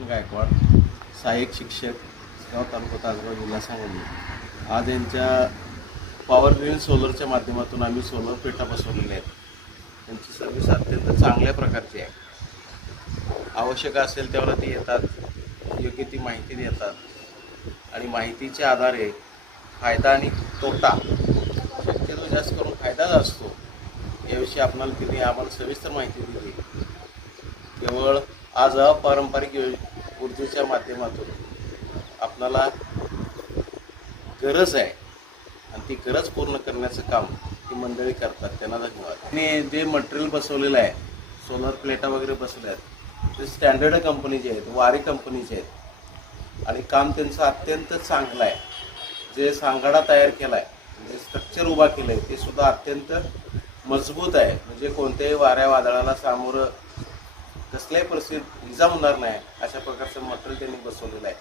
राधाकृष्ण गायकवाड, सहाय्यक शिक्षक, गाव तालुका तासगाव, जिल्हा सांगली. आज यांच्या पॉवर ग्रीन सोलरच्या माध्यमातून आम्ही सोलर पेटा बसवलेल्या आहेत. त्यांची सर्व्हिस अत्यंत चांगल्या प्रकारची आहे. आवश्यक असेल तेव्हा ते येतात, योग्य ती माहिती देतात आणि माहितीच्या आधारे फायदा आणि तोटा, शक्यतो जास्त करून फायदाच असतो, याविषयी आपल्याला तिने आम्हाला सविस्तर माहिती दिली. केवळ आज अपारंपरिक ऊर्जेच्या माध्यमातून आपल्याला गरज आहे आणि ती गरज पूर्ण करण्याचं काम ही मंडळी करतात. त्यांना धन्यवाद. आणि जे मटेरियल बसवलेलं आहे, सोलर प्लेटा वगैरे बसवल्या आहेत, ते स्टँडर्ड कंपनीचे आहेत, वारी कंपनीचे आहेत आणि काम त्यांचं अत्यंत चांगलं आहे. जे सांगाडा तयार केला आहे, जे स्ट्रक्चर उभा केलं आहे, ते सुद्धा अत्यंत मजबूत आहे. म्हणजे कोणत्याही वाऱ्या वादळाला सामोरं कसल्याही परिस्थितीत इजा होणार नाही अशा प्रकारचं मटेरियल त्यांनी बसवलेलं आहे.